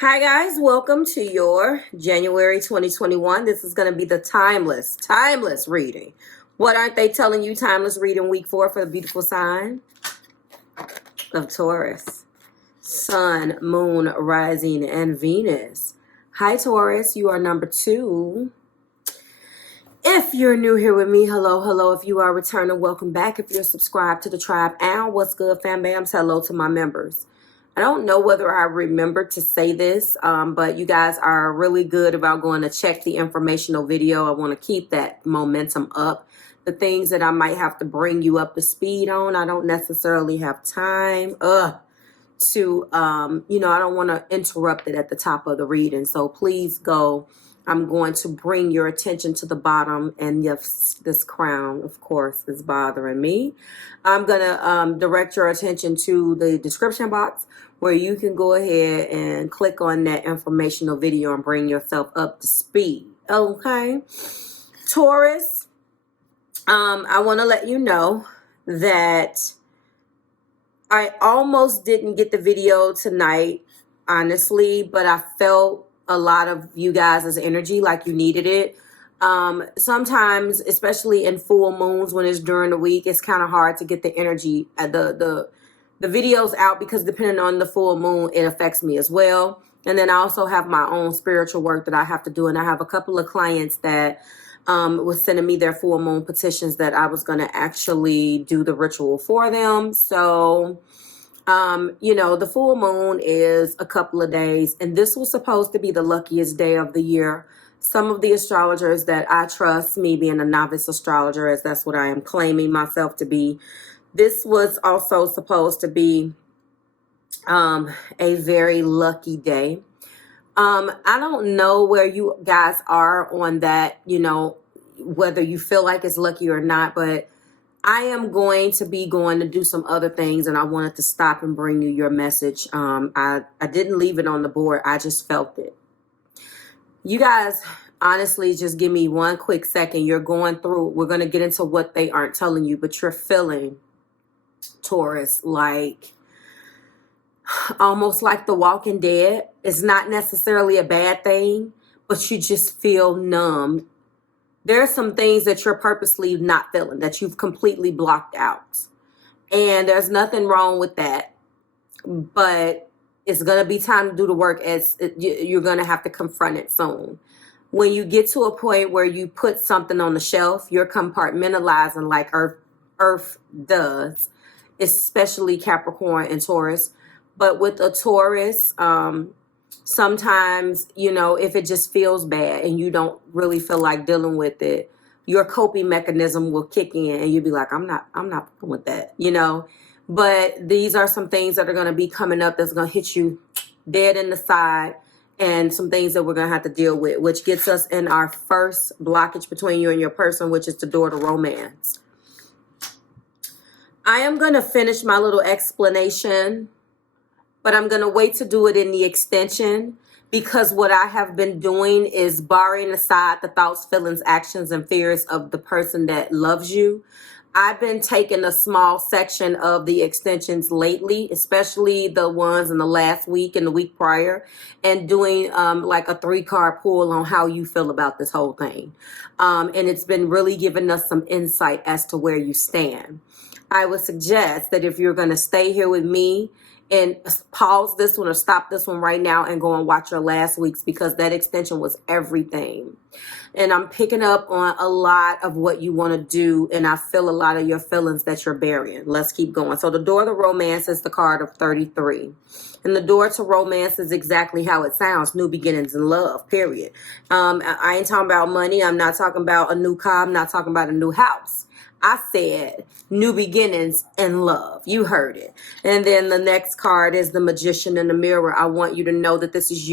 Hi guys, welcome to your January 2021. This is going to be the timeless reading. What aren't they telling you? Timeless reading week 4 for the beautiful sign of Taurus. Sun, Moon, Rising, and Venus. Hi Taurus, you are number 2. If you're new here with me, hello. If you are returning, welcome back. If you're subscribed to the tribe, and what's good, fam bams, hello to my members. I don't know whether I remember to say this, but you guys are really good about going to check the informational video. I want to keep that momentum up. The things that I might have to bring you up to speed on, I don't necessarily have time to, I don't want to interrupt it at the top of the reading. So please go. I'm going to bring your attention to the bottom, and yes, this crown, of course, is bothering me. I'm going to direct your attention to the description box where you can go ahead and click on that informational video and bring yourself up to speed. Okay. Taurus, I want to let you know that I almost didn't get the video tonight, honestly, but I felt a lot of you guys' energy like you needed it. Sometimes, especially in full moons when it's during the week, it's kind of hard to get the energy, the videos out, because depending on the full moon, it affects me as well. And then I also have my own spiritual work that I have to do. And I have a couple of clients that was sending me their full moon petitions that I was going to actually do the ritual for them. So, the full moon is a couple of days, and this was supposed to be the luckiest day of the year. Some of the astrologers that I trust, me being a novice astrologer, as that's what I am claiming myself to be, this was also supposed to be a very lucky day. I don't know where you guys are on that, whether you feel like it's lucky or not, but I am going to do some other things, and I wanted to stop and bring you your message. I didn't leave it on the board. I just felt it. You guys, honestly, just give me one quick second. You're going through, we're going to get into what they aren't telling you, but you're feeling, Taurus, like almost like the Walking Dead. It's not necessarily a bad thing, but you just feel numb. There are some things that you're purposely not feeling, that you've completely blocked out. And there's nothing wrong with that. But it's going to be time to do the work, as you're going to have to confront it soon. When you get to a point where you put something on the shelf, you're compartmentalizing like Earth does, especially Capricorn and Taurus. But with a Taurus, sometimes, if it just feels bad and you don't really feel like dealing with it, your coping mechanism will kick in and you'll be like, I'm not with that, But these are some things that are going to be coming up that's going to hit you dead in the side, and some things that we're going to have to deal with, which gets us in our first blockage between you and your person, which is the door to romance. I am going to finish my little explanation, but I'm going to wait to do it in the extension, because what I have been doing is barring aside the thoughts, feelings, actions, and fears of the person that loves you. I've been taking a small section of the extensions lately, especially the ones in the last week and the week prior, and doing like a 3-card pull on how you feel about this whole thing. And it's been really giving us some insight as to where you stand. I would suggest that if you're going to stay here with me, and pause this one or stop this one right now and go and watch your last week's, because that extension was everything. And I'm picking up on a lot of what you want to do, and I feel a lot of your feelings that you're burying. Let's keep going. So the door to romance is the card of 33. And the door to romance is exactly how it sounds. New beginnings in love, period. I ain't talking about money. I'm not talking about a new car. I'm not talking about a new house. I said new beginnings in love. You heard it. And then the next card is the Magician in the Mirror. I want you to know that this is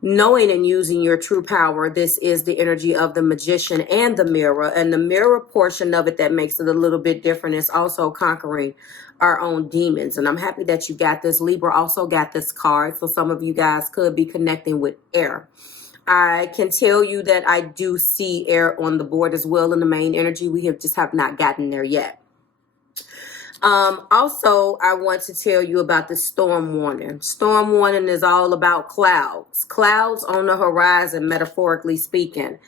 knowing and using your true power. This is the energy of the Magician and the Mirror. And the Mirror portion of it that makes it a little bit different is also conquering our own demons. And I'm happy that you got this. Libra also got this card. So some of you guys could be connecting with air. I can tell you that I do see air on the board as well in the main energy. We have not gotten there yet. Also, I want to tell you about the storm warning. Storm warning is all about clouds. Clouds on the horizon, metaphorically speaking.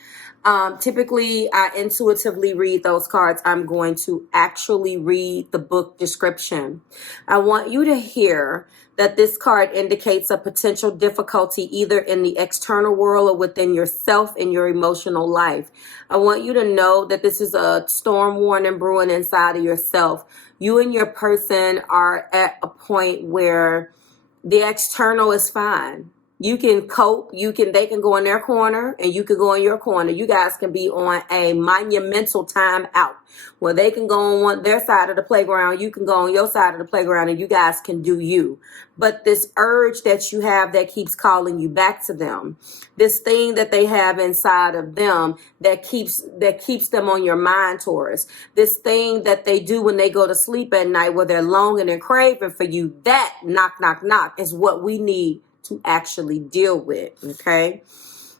Typically, I intuitively read those cards. I'm going to actually read the book description. I want you to hear that this card indicates a potential difficulty either in the external world or within yourself in your emotional life. I want you to know that this is a storm warning brewing inside of yourself. You and your person are at a point where the external is fine. You can cope. They can go in their corner and you can go in your corner. You guys can be on a monumental time out where they can go on their side of the playground. You can go on your side of the playground and you guys can do you. But this urge that you have that keeps calling you back to them, this thing that they have inside of them that keeps them on your mind, Taurus, this thing that they do when they go to sleep at night where they're longing and craving for you, that knock, knock, knock is what we need to actually deal with, okay?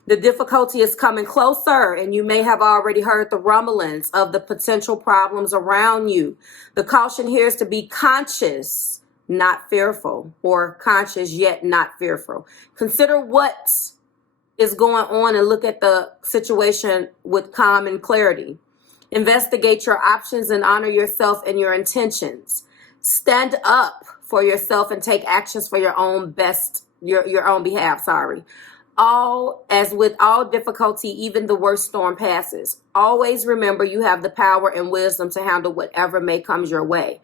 The difficulty is coming closer, and you may have already heard the rumblings of the potential problems around you. The caution here is to be conscious, not fearful, or conscious yet not fearful. Consider what is going on and look at the situation with calm and clarity. Investigate your options and honor yourself and your intentions. Stand up for yourself and take actions for your own behalf. As with all difficulty, even the worst storm passes. Always remember you have the power and wisdom to handle whatever may come your way.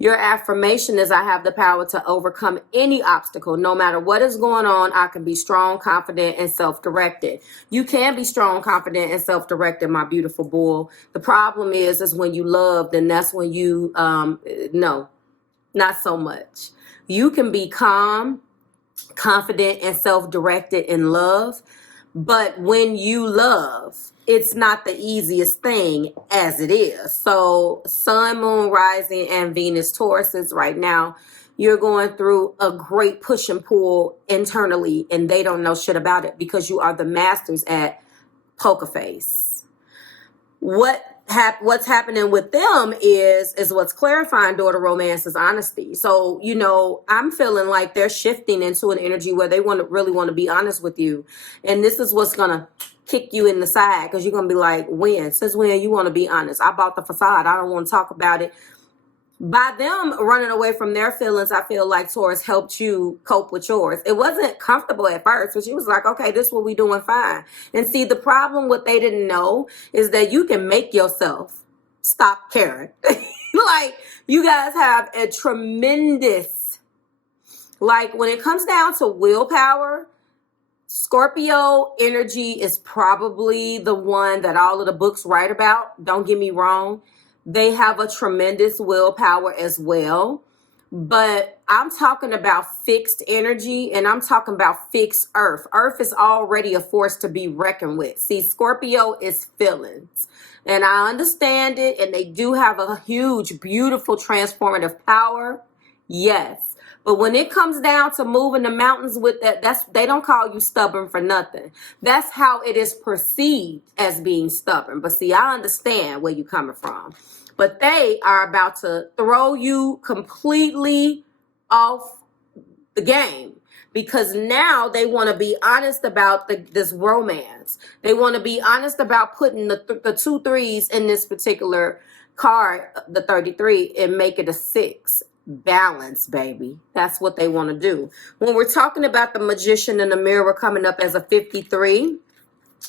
Your affirmation is, I have the power to overcome any obstacle. No matter what is going on, I can be strong, confident, and self-directed. You can be strong, confident, and self-directed, my beautiful bull. The problem is when you love, then that's when you, no, not so much. You can be calm, confident, and self-directed in love. But when you love, it's not the easiest thing as it is. So Sun, Moon, Rising, and Venus Tauruses right now, you're going through a great push and pull internally, and they don't know shit about it because you are the masters at poker face. What's happening with them is what's clarifying daughter romance is honesty. So, I'm feeling like they're shifting into an energy where they really want to be honest with you. And this is what's going to kick you in the side because you're going to be like, since when you want to be honest? I bought the facade. I don't want to talk about it. By them running away from their feelings, I feel like Taurus helped you cope with yours. It wasn't comfortable at first, but she was like, okay, this is what we doing fine. And see, the problem, what they didn't know is that you can make yourself stop caring. Like, you guys have a tremendous, when it comes down to willpower, Scorpio energy is probably the one that all of the books write about. Don't get me wrong. They have a tremendous willpower as well. But I'm talking about fixed energy and I'm talking about fixed earth. Earth is already a force to be reckoned with. See, Scorpio is feelings. And I understand it. And they do have a huge, beautiful, transformative power. Yes. But when it comes down to moving the mountains with that, they don't call you stubborn for nothing. That's how it is perceived as being stubborn. But see, I understand where you're coming from. But they are about to throw you completely off the game because now they want to be honest about this romance. They want to be honest about putting the 2 3s in this particular card, the 33, and make it a 6. Balance, baby. That's what they want to do. When we're talking about the Magician in the mirror coming up as a 53,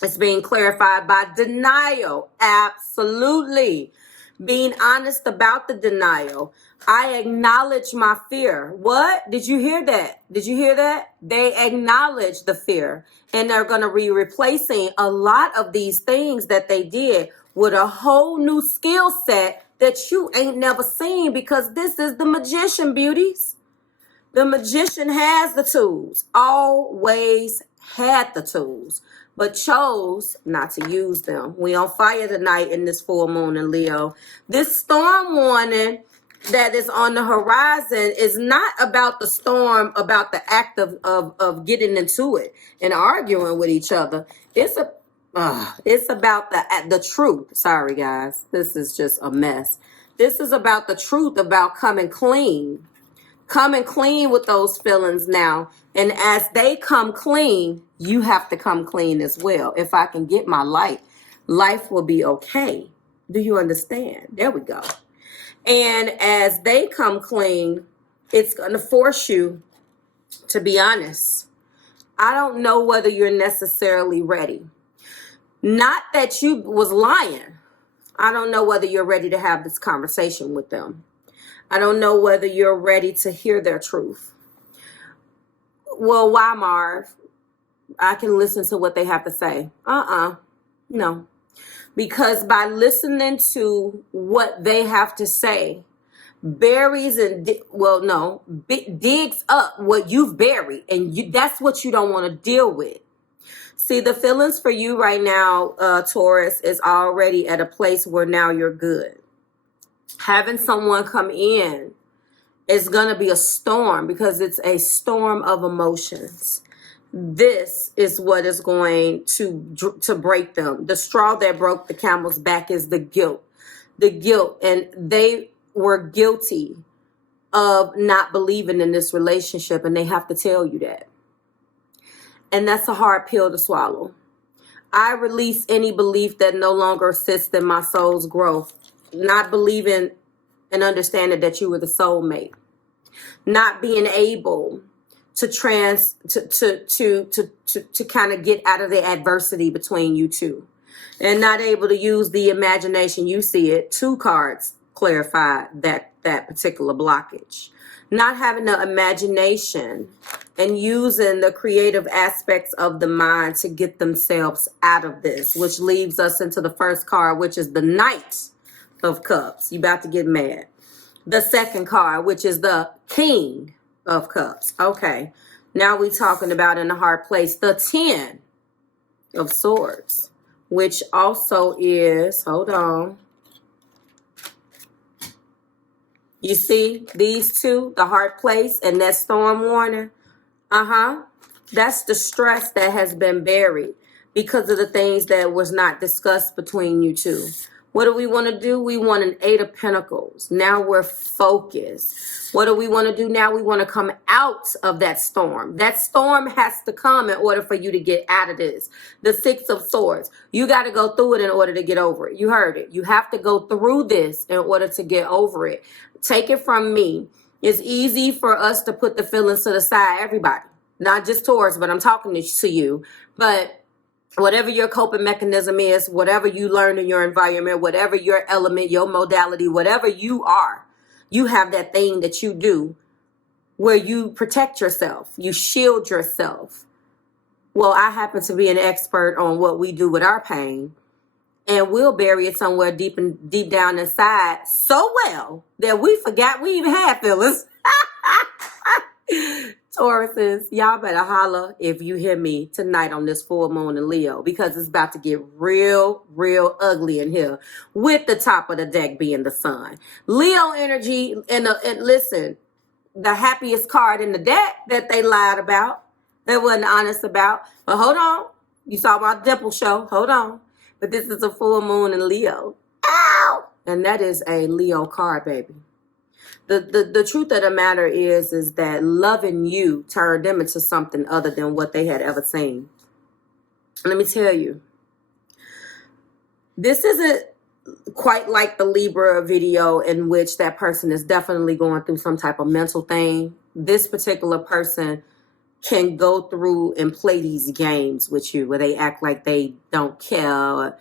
it's being clarified by denial. Absolutely. Being honest about the denial. I acknowledge my fear. What? Did you hear that? Did you hear that? They acknowledge the fear. And they're going to be replacing a lot of these things that they did with a whole new skill set that you ain't never seen because this is the Magician, beauties. The Magician has the tools. Always had the tools, but chose not to use them. We on fire tonight in this full moon in Leo. This storm warning that is on the horizon is not about the storm, about the act of getting into it and arguing with each other. It's about the truth. Sorry, guys. This is just a mess. This is about the truth, about coming clean. Coming clean with those feelings now. And as they come clean, you have to come clean as well. If I can get my light, life will be okay. Do you understand? There we go. And as they come clean, it's going to force you to be honest. I don't know whether you're necessarily ready. Not that you was lying. I don't know whether you're ready to have this conversation with them. I don't know whether you're ready to hear their truth. Well, why, Marv? I can listen to what they have to say. No. Because by listening to what they have to say, buries and, digs up what you've buried. And that's what you don't want to deal with. See, the feelings for you right now, Taurus, is already at a place where now you're good. Having someone come in is going to be a storm because it's a storm of emotions. This is what is going to break them. The straw that broke the camel's back is the guilt. The guilt. And they were guilty of not believing in this relationship, and they have to tell you that. And that's a hard pill to swallow. I release any belief that no longer assists in my soul's growth. Not believing and understanding that you were the soulmate. Not being able to kind of get out of the adversity between you two. And not able to use the imagination. You see it. 2 cards clarify that particular blockage. Not having the imagination and using the creative aspects of the mind to get themselves out of this, which leaves us into the first card, which is the Knight of Cups. You about to get mad. The second card, which is the King of Cups. Okay. Now we're talking about in the hard place, the 10 of Swords, which also is, hold on. You see these two, the hard place and that storm warning? That's the stress that has been buried because of the things that was not discussed between you two. What do we want to do? We want an 8 of Pentacles. Now we're focused. What do we want to do now? We want to come out of that storm. That storm has to come in order for you to get out of this. The 6 of Swords. You got to go through it in order to get over it. You heard it. You have to go through this in order to get over it. Take it from me. It's easy for us to put the feelings to the side. Everybody. Not just Taurus, but I'm talking to you. But whatever your coping mechanism is, whatever you learn in your environment, whatever your element, your modality, whatever you are, you have that thing that you do where you protect yourself. You shield yourself. Well, I happen to be an expert on what we do with our pain, and we'll bury it somewhere deep down inside so well that we forgot we even had feelings. Tauruses, y'all better holler if you hear me tonight on this full moon in Leo, because it's about to get real, real ugly in here, with the top of the deck being the sun. Leo energy, and listen, the happiest card in the deck that they lied about, they wasn't honest about. But hold on, you saw about Dimple show, hold on. But this is a full moon in Leo. Ow! And that is a Leo card, baby. The truth of the matter is that loving you turned them into something other than what they had ever seen. Let me tell you, this isn't quite like the Libra video in which that person is definitely going through some type of mental thing. This particular person can go through and play these games with you where they act like they don't care.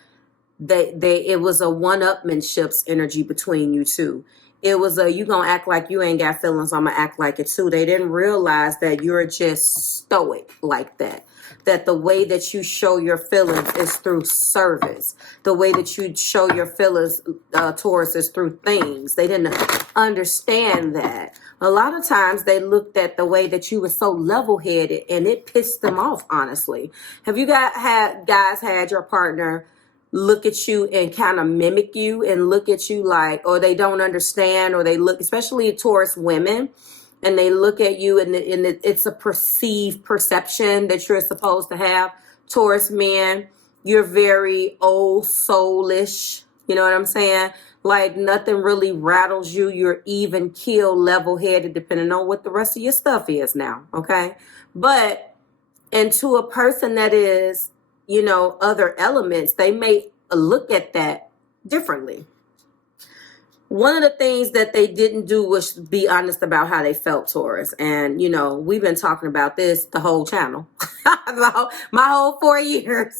It was a one-upmanships energy between you two. It was you gonna act like you ain't got feelings, I'm gonna act like it too. They didn't realize that you're just stoic like that. That the way that you show your feelings is through service. The way that you show your feelings, Taurus, is through things. They didn't understand that. A lot of times they looked at the way that you were so level-headed and it pissed them off, honestly. Have you guys had your partner look at you and kind of mimic you and look at you like, or they don't understand, or they look, especially Taurus women, and they look at you and it's a perceived perception that you're supposed to have. Taurus men, you're very old soulish. You know what I'm saying? Like nothing really rattles you. You're even keel, level-headed, depending on what the rest of your stuff is now, okay? But, and to a person that is, you know, other elements, they may look at that differently. One of the things that they didn't do was be honest about how they felt, Taurus. And, you know, we've been talking about this the whole channel. my whole 4 years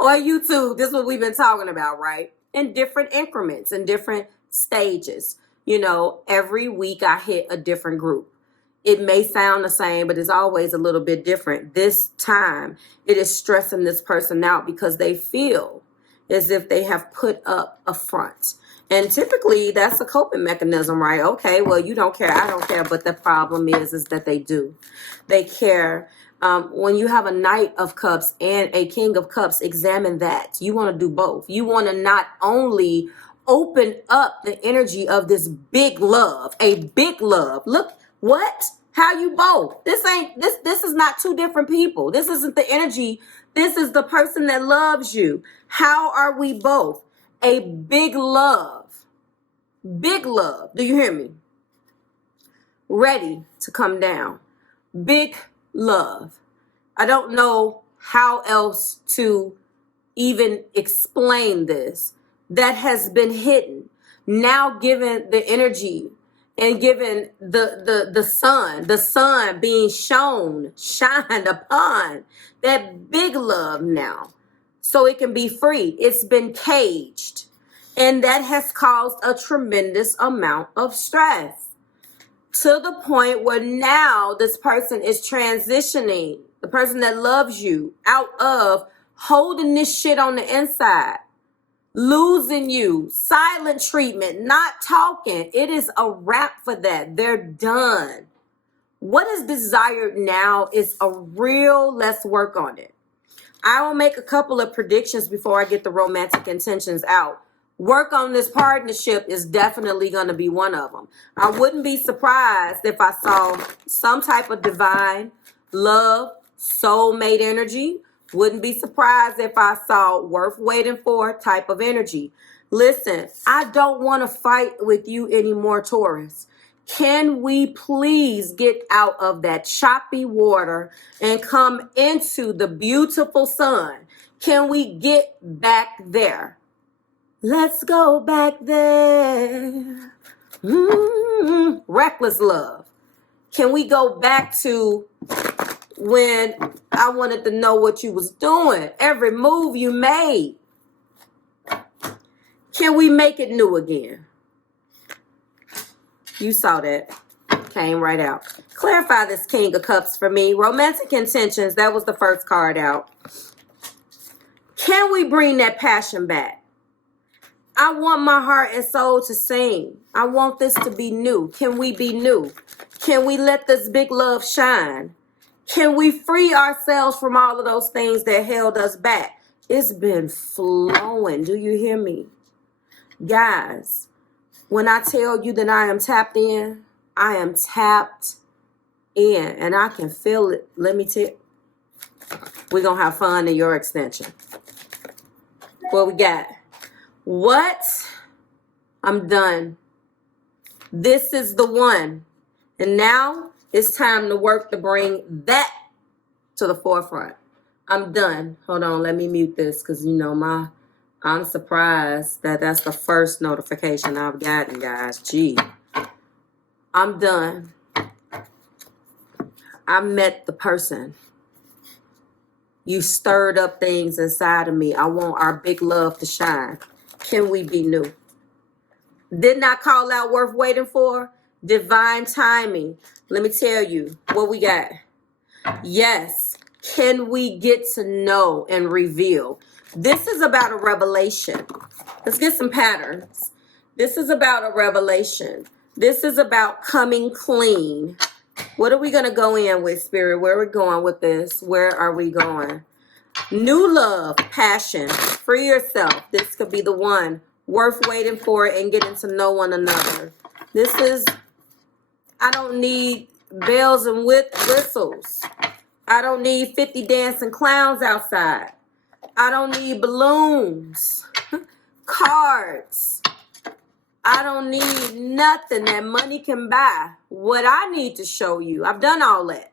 on YouTube. This is what we've been talking about, right? In different increments, in different stages. You know, every week I hit a different group. It may sound the same, but it's always a little bit different. This time, it is stressing this person out because they feel as if they have put up a front. And typically, that's a coping mechanism, right? Okay, well, you don't care, I don't care. But the problem is that they do. They care. When you have a Knight of Cups and a King of Cups, examine that. You want to do both. You want to not only open up the energy of this big love, a big love. Look, what? How you both? This is not two different people. This isn't the energy. This is the person that loves you. How are we both? A big love. Big love. Do you hear me? Ready to come down. Big love. I don't know how else to even explain this. That has been hidden. Now given the energy and given the sun being shined upon that big love now. So it can be free. It's been caged. And that has caused a tremendous amount of stress. To the point where now this person is transitioning, the person that loves you, out of holding this shit on the inside, losing you, silent treatment, not talking. It is a wrap for that. They're done. What is desired now is a real, let's work on it. I will make a couple of predictions before I get the romantic intentions out. Work on this partnership is definitely going to be one of them. I wouldn't be surprised if I saw some type of divine love, soulmate energy. Wouldn't be surprised if I saw worth waiting for type of energy. Listen, I don't want to fight with you anymore, Taurus. Can we please get out of that choppy water and come into the beautiful sun? Can we get back there? Let's go back there. Reckless love. Can we go back to when I wanted to know what you was doing? Every move you made. Can we make it new again? You saw that. Came right out. Clarify this King of Cups for me. Romantic intentions. That was the first card out. Can we bring that passion back? I want my heart and soul to sing. I want this to be new. Can we be new? Can we let this big love shine? Can we free ourselves from all of those things that held us back? It's been flowing. Do you hear me? Guys, when I tell you that I am tapped in, I am tapped in. And I can feel it. Let me tell you. We're going to have fun in your extension. What we got? What? I'm done. This is the one. And now it's time to work to bring that to the forefront. I'm done. Hold on. Let me mute this because, you know, I'm surprised that that's the first notification I've gotten, guys. Gee. I'm done. I met the person. You stirred up things inside of me. I want our big love to shine. Can we be new? Didn't I call out worth waiting for? Divine timing. Let me tell you what we got. Yes. Can we get to know and reveal? This is about a revelation. Let's get some patterns. This is about a revelation. This is about coming clean. What are we going to go in with, Spirit? Where are we going with this? Where are we going? New love, passion, free yourself. This could be the one. Worth waiting for and getting to know one another. This is, I don't need bells and whistles. I don't need 50 dancing clowns outside. I don't need balloons. Cards. I don't need nothing that money can buy. What I need to show you, I've done all that.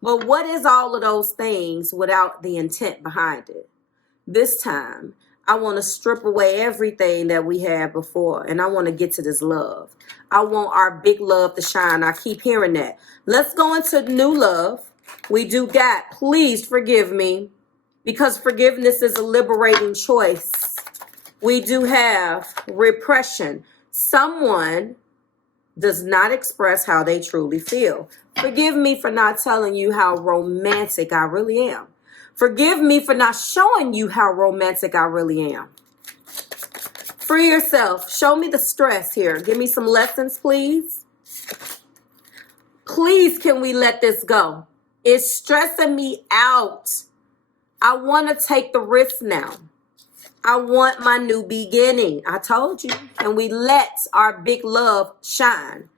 But what is all of those things without the intent behind it? This time, I want to strip away everything that we had before, and I want to get to this love. I want our big love to shine. I keep hearing that. Let's go into new love. We do got, please forgive me, because forgiveness is a liberating choice. We do have repression. Someone does not express how they truly feel. Forgive me for not telling you how romantic I really am. Forgive me for not showing you how romantic I really am. Free yourself. Show me the stress here. Give me some lessons, please. Please, can we let this go? It's stressing me out. I want to take the risk now. I want my new beginning. I told you. And we let our big love shine.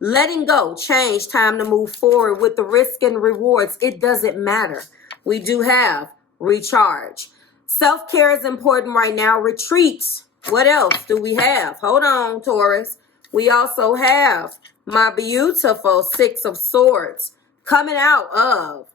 Letting go, change, time to move forward with the risk and rewards. It doesn't matter. We do have recharge. Self-care is important right now. Retreat. What else do we have? Hold on, Taurus. We also have my beautiful Six of Swords coming out of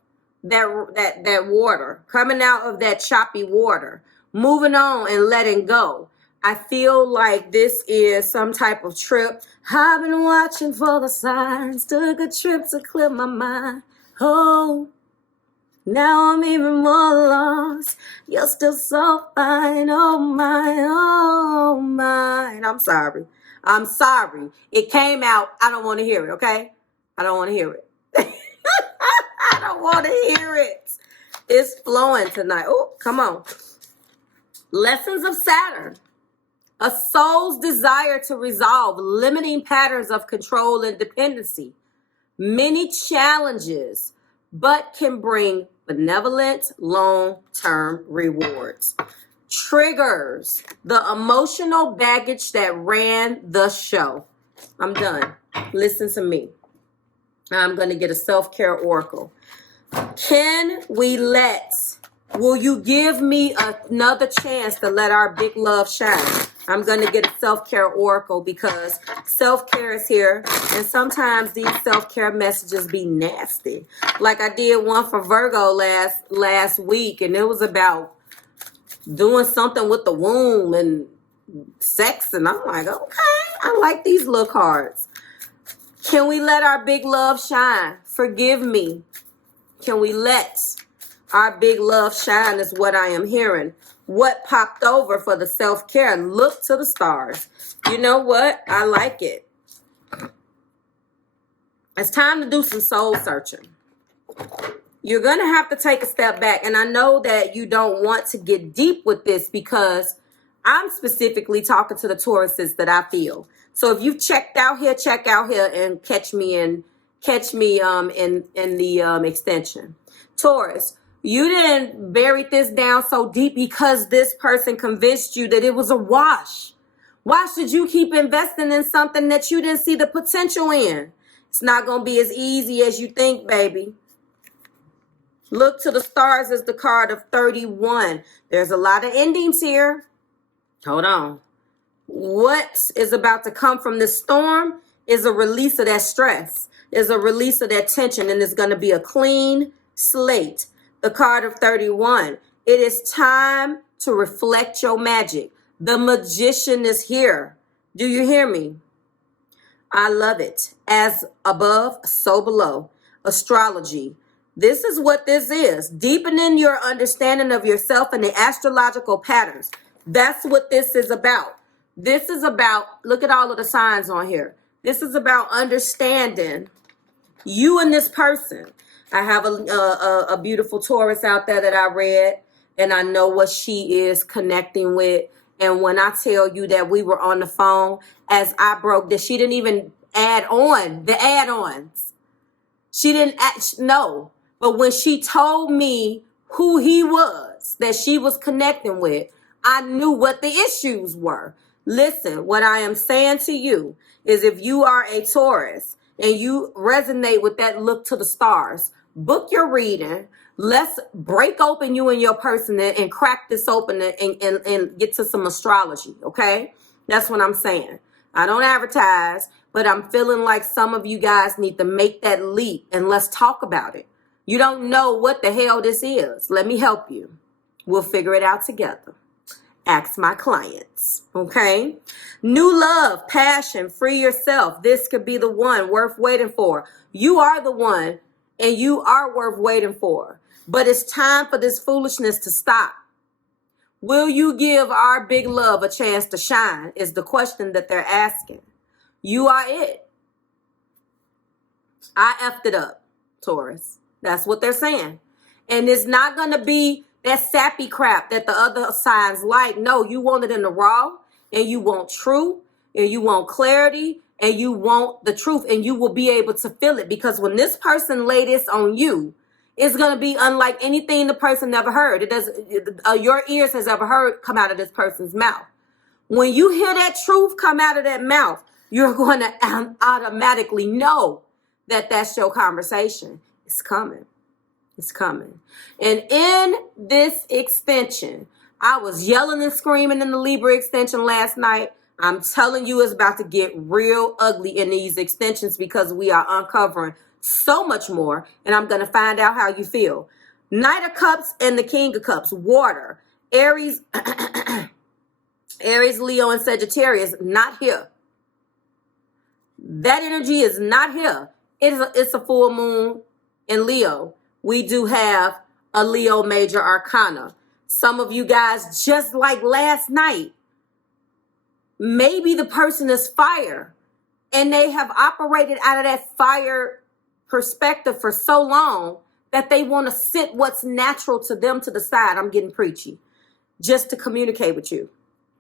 that water, coming out of that choppy water, moving on and letting go. I feel like this is some type of trip. I've been watching for the signs, took a trip to clear my mind. Oh, now I'm even more lost. You're still so fine. Oh my, oh my. I'm sorry. I'm sorry. It came out. I don't want to hear it, okay? I don't want to hear it. I don't want to hear it. It's flowing tonight. Oh, come on. Lessons of Saturn. A soul's desire to resolve limiting patterns of control and dependency. Many challenges, but can bring benevolent long-term rewards. Triggers. The emotional baggage that ran the show. I'm done. Listen to me. I'm going to get a self-care oracle. Will you give me another chance to let our big love shine? I'm going to get a self-care oracle because self-care is here. And sometimes these self-care messages be nasty. Like I did one for Virgo last week. And it was about doing something with the womb and sex. And I'm like, okay, I like these little cards. Can we let our big love shine? Forgive me. Can we let our big love shine is what I am hearing. What popped over for the self-care? Look to the stars. You know what? I like it. It's time to do some soul searching. You're going to have to take a step back. And I know that you don't want to get deep with this because I'm specifically talking to the Tauruses that I feel. So if you've checked out here, check out here and catch me in the extension. Taurus, you didn't bury this down so deep because this person convinced you that it was a wash. Why should you keep investing in something that you didn't see the potential in? It's not going to be as easy as you think, baby. Look to the stars as the card of 31. There's a lot of endings here. Hold on. What is about to come from this storm is a release of that stress, is a release of that tension, and it's going to be a clean slate. The card of 31. It is time to reflect your magic. The magician is here. Do you hear me? I love it. As above, so below. Astrology. This is what this is. Deepening your understanding of yourself and the astrological patterns. That's what this is about. This is about, look at all of the signs on here. This is about understanding you and this person. I have a beautiful Taurus out there that I read, and I know what she is connecting with. And when I tell you that we were on the phone, as I broke this, she didn't even add on the add-ons. She didn't no. But when she told me who he was that she was connecting with, I knew what the issues were. Listen, what I am saying to you is if you are a Taurus and you resonate with that look to the stars, book your reading. Let's break open you and your person and crack this open and get to some astrology, okay? That's what I'm saying. I don't advertise, but I'm feeling like some of you guys need to make that leap and let's talk about it. You don't know what the hell this is. Let me help you. We'll figure it out together. Ask my clients, okay? New love, passion, free yourself. This could be the one worth waiting for. You are the one, and you are worth waiting for. But it's time for this foolishness to stop. Will you give our big love a chance to shine is the question that they're asking. You are it. I effed it up, Taurus. That's what they're saying. And it's not going to be that sappy crap that the other signs like. No, you want it in the raw, and you want truth, and you want clarity, and you want the truth, and you will be able to feel it. Because when this person lay this on you, it's going to be unlike anything the person never heard. It doesn't. Your ears has ever heard come out of this person's mouth. When you hear that truth come out of that mouth, you're going to automatically know that that's your conversation. It's coming. It's coming. And in this extension, I was yelling and screaming in the Libra extension last night. I'm telling you, it's about to get real ugly in these extensions because we are uncovering so much more. And I'm going to find out how you feel. Knight of Cups and the King of Cups. Water. Aries, Aries, Leo, and Sagittarius, not here. That energy is not here. It's a full moon in Leo. We do have a Leo major arcana. Some of you guys, just like last night, maybe the person is fire and they have operated out of that fire perspective for so long that they want to sit what's natural to them to the side. I'm getting preachy just to communicate with you.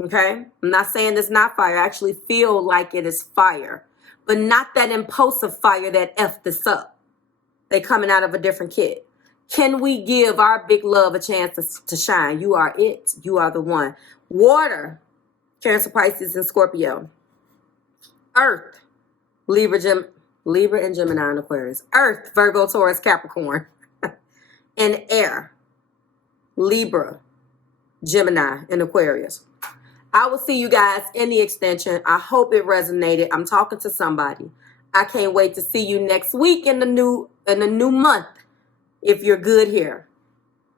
Okay. I'm not saying it's not fire. I actually feel like it is fire, but not that impulsive fire that F this up. They coming out of a different kid. Can we give our big love a chance to shine? You are it. You are the one. Water, Cancer, Pisces, and Scorpio. Earth, Libra and Gemini and Aquarius. Earth, Virgo, Taurus, Capricorn. And air, Libra, Gemini, and Aquarius. I will see you guys in the extension. I hope it resonated. I'm talking to somebody. I can't wait to see you next week in the new month if you're good here.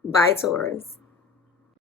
Bye, Taurus.